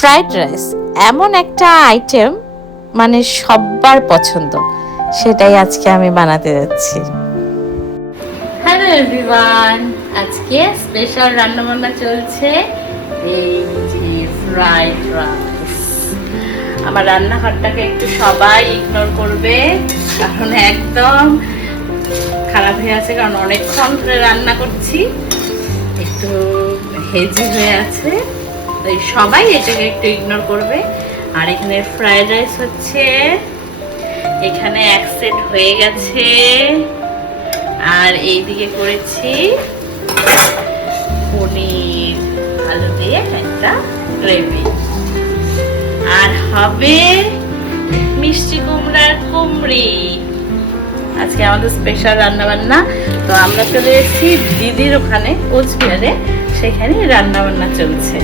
Fried rice এমন একটা item মানে সবার পছন্দ, সেটাই আজকে আমি বানাতে যাচ্ছি। হ্যালো এভরিওয়ান, আজকে স্পেশাল রান্নাবান্না চলছে। এই যে ফ্রাইড রাইস। আমার রান্নাঘরটাকে একটু সবাই ইগনোর করবে, কারণ একদম খারাপ হয়ে আছে, কারণ অনেকক্ষণ ধরে রান্না করছি, একটু হেজি হয়ে আছে, তাই সবাই এটাকে একটু ইগনোর করবে। আর এখানে ফ্রাইড রাইস হচ্ছে, এখানে এক সেট হয়ে গেছে, আর এইদিকে করেছি পনির আলু দিয়ে একটা গ্রেভি, আর হবে মিষ্টি কুমড়ার কুমড়ি। আজকে আমাদের স্পেশাল রান্না বান্না। তো আমরা চলে এসেছি দিদির ওখানে, কোচবিহারে, সেখানে রান্না বান্না চলছে।